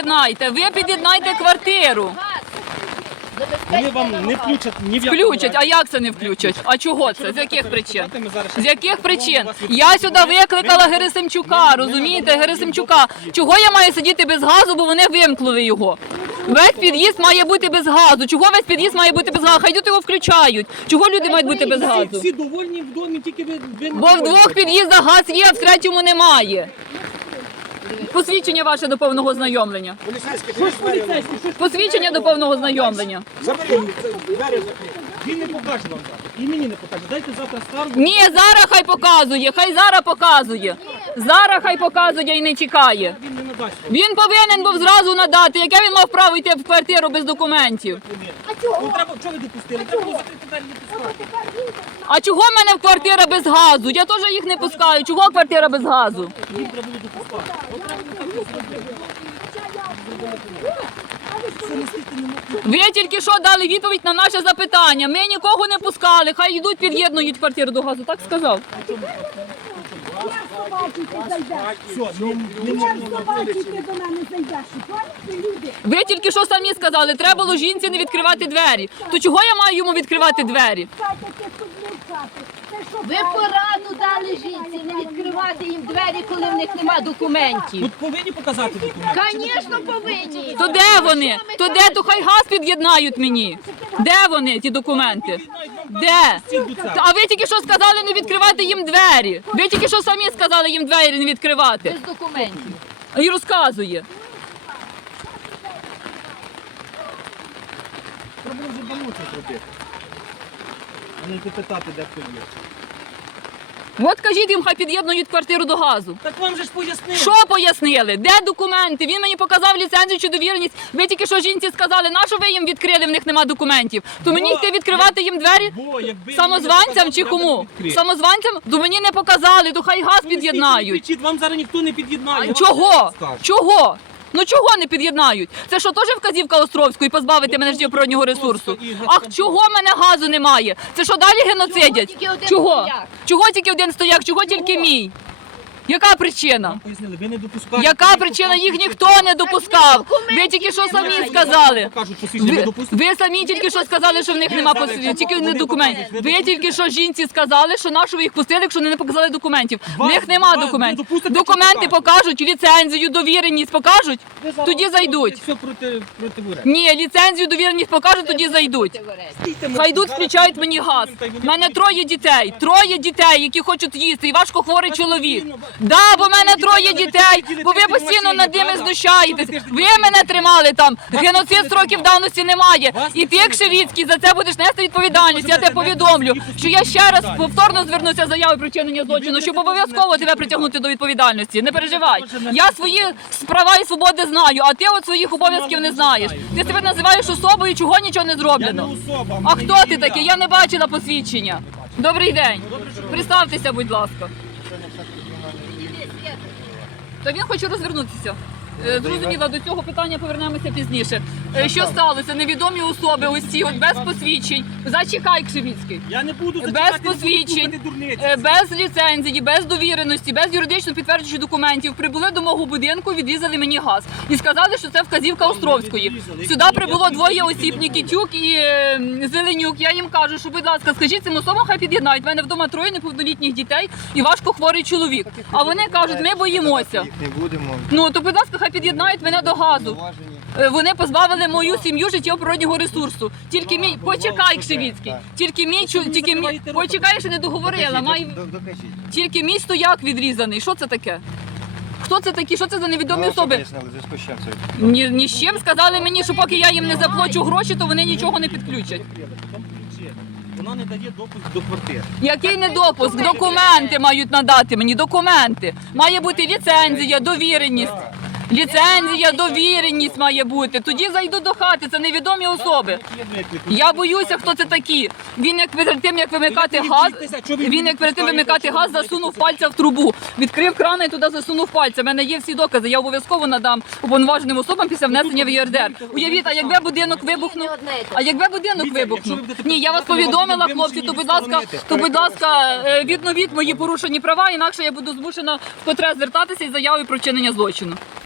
під'єднайте. Ви під'єднайте квартиру. Вони вам не включать ні в якому Включать. А разі. як це не включать? А чого це? З яких причин? З яких причин? Я сюди викликала Герасимчука, розумієте, Герасимчука. Чого я маю сидіти без газу, бо вони вимкнули його? Весь під'їзд має бути без газу. Чого весь під'їзд має бути без газу? Хай тут його включають. Чого люди мають бути без Всі, газу? всі довольні в домі, тільки ви, ви не Бо в довольні. двох під'їздах газ є, а в третьому немає. Посвідчення ваше до повного знайомлення. Посвідчення до повного знайомлення. він не покаже вам зараз. І мені не покаже. Дайте завтра скаргу. Ні, зараз хай показує, хай зараз показує. Зараз хай показує і не чекає. Він повинен був зразу надати. Яке він мав право йти в квартиру без документів? Ну, треба, чого ви допустили? Треба було закрити двері не пускати. А чого в мене в квартира без газу? Я теж їх не пускаю. Чого квартира без газу? Їм треба було допускати. От треба було так зробити. Ви тільки що дали відповідь на наше запитання. Ми нікого не пускали. Хай йдуть, під'єднують квартиру до газу. Так сказав. Ти до мене зайдеш. Бачите, люди? Ви тільки що самі сказали, треба було жінці не відкривати двері. То чого я маю йому відкривати двері? Ти. Що Ви пораду дали жінці не відкривати їм двері, коли в них нема документів. От повинні показати документи. Звісно, повинні. То де вони? То де? То хай газ під'єднають мені. Де вони, ті документи? Де? А ви тільки що сказали не відкривати їм двері. Ви тільки що самі сказали їм двері не відкривати. Без документів. І розказує. Треба вже давно зробити. А не попитати, де хто є. От кажіть їм, хай під'єднують квартиру до газу. Так вам же ж пояснили. Що пояснили? Де документи? Він мені показав ліцензію чи довіреність. Ви тільки що жінці сказали, на що ви їм відкрили, в них нема документів. То мені йти відкривати їм двері? Бо якби Самозванцям чи кому? Самозванцям? То мені не показали, то хай газ під'єднають. Під'єднають. Вам зараз ніхто не під'єднає. Чого? Чого? Ну чого не під'єднають? Це що теж вказівка Островської позбавити мене ж природнього ресурсу? Ах, чого в мене газу немає? Це що далі геноцидять? Чого? Чого тільки один стояк? Чого тільки мій? Яка причина? Пояснили, ви не допускаєте. Яка причина? Їх ніхто не допускав. Ви тільки що самі сказали. Покажуть посвідчення, ви Ви, допустите? ви самі тільки що сказали, що в них нема посвідчення, тільки не документів. Ви тільки що жінці сказали, що на що ви їх пустили, якщо вони не показали документів. В них нема документів. Документи покажуть, ліцензію, довіреність покажуть, тоді зайдуть. Все проти, проти ворог. Ні, ліцензію, довіреність покажуть, тоді зайдуть. Хай йдуть, включають мені газ. У мене троє дітей, троє дітей, які хочуть їсти, і важко хворий чоловік. Да, бо в мене троє дітей, бо ви постійно над ними знущаєтесь. Ви мене тримали там. Геноцид строків давності немає. І ти, Кшевіцький, за це будеш нести відповідальність. Я тебе повідомлю, що я ще раз повторно звернуся з заявою про вчинення злочину, щоб обов'язково тебе притягнути до відповідальності. Не переживай. Я свої права і свободи знаю, а ти от своїх обов'язків не знаєш. Ти себе називаєш особою, чого нічого не зроблено. А хто ти такий? Я не бачила посвідчення. Добрий день. Представтеся, будь ласка. Та він хоче розвернутися. Е, Зрозуміло, до цього питання повернемося пізніше. Е, Що сталося? Невідомі особи, ось ці от без посвідчень. Зачекай, Кшевіцький. Я не буду Без зачекати, не буду посвідчень, дурниці. е, без ліцензії, без довіреності, без юридично підтверджуючих документів прибули до мого будинку, відрізали мені газ і сказали, що це вказівка Островської. Сюди прибуло двоє осіб, Нікітюк і е, Зеленюк. Я їм кажу, що, будь ласка, скажіть цим особам, хай під'єднають. У мене вдома троє неповнолітніх дітей і важко хворий чоловік. А вони кажуть, ми боїмося. Їх не будемо. Ну то, будь ласка, хай під'єднають мене до газу. Е, Вони позбавили мою сім'ю життєво природнього ресурсу. Тільки мій почекай, Кшевіцький. Тільки мій чу- тільки мій почекай, я ще не договорила. Маю Д- Докажіть. тільки мій стояк відрізаний. Що це таке? Хто це такі? Що це за невідомі Ну, особи? Ні, ні з чим сказали мені, що поки я їм не заплачу гроші, то вони нічого не підключать. Вона не дає допуск до квартири. Який не допуск? Документи мають надати мені. Документи. Має бути ліцензія, довіреність. Ліцензія, довіреність має бути. Тоді зайду до хати. Це невідомі особи. Я боюся, хто це такі. Він як перед тим, як вимикати газ, він як перед тим вимикати газ, засунув пальця в трубу, відкрив крана і туди засунув пальця. У мене є всі докази. Я обов'язково надам уповноваженим особам після внесення в ЄРДР. Уявіть, а якби будинок вибухнув, а якби будинок вибухнув? Ні, я вас повідомила, хлопці. То будь ласка, то будь ласка, е, відновіть мої порушені права, інакше я буду змушена вкотре звертатися із заявою про вчинення злочину.